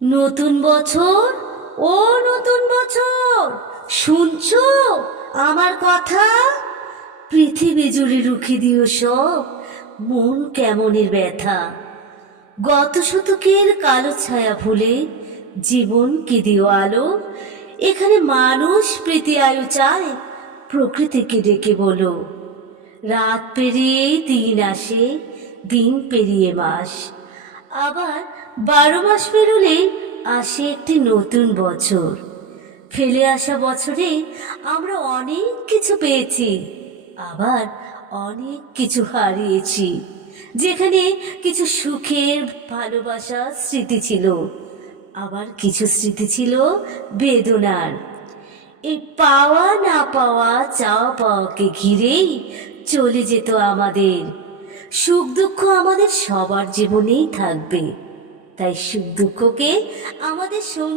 নতুন বছর, ও নতুন বছর, শুনছো আমার কথা? পৃথিবী জুড়ে রুখে দিও সব মন কেমনের ব্যথা। গত শতকের কালো ছায়া ভুলে জীবনকে দিও আলো। এখানে মানুষ প্রীতি আয়ু চায়, প্রকৃতিকে ডেকে বলো। রাত পেরিয়ে দিন আসে, দিন পেরিয়ে মাস, আবার 12 মাস পেরোলে আসে একটি নতুন বছর। ফেলে আসা বছরে আমরা অনেক কিছু পেয়েছি, আবার অনেক কিছু হারিয়েছি। যেখানে কিছু সুখের ভালোবাসার স্মৃতি ছিল, আবার কিছু স্মৃতি ছিল বেদনার। এই পাওয়া না পাওয়া, চাওয়া পাওয়াকে ঘিরেই চলে যেত আমাদের। সুখ দুঃখ আমাদের সবার জীবনেই থাকবে, তাই সুখ দুঃখকে আমাদের সঙ্গে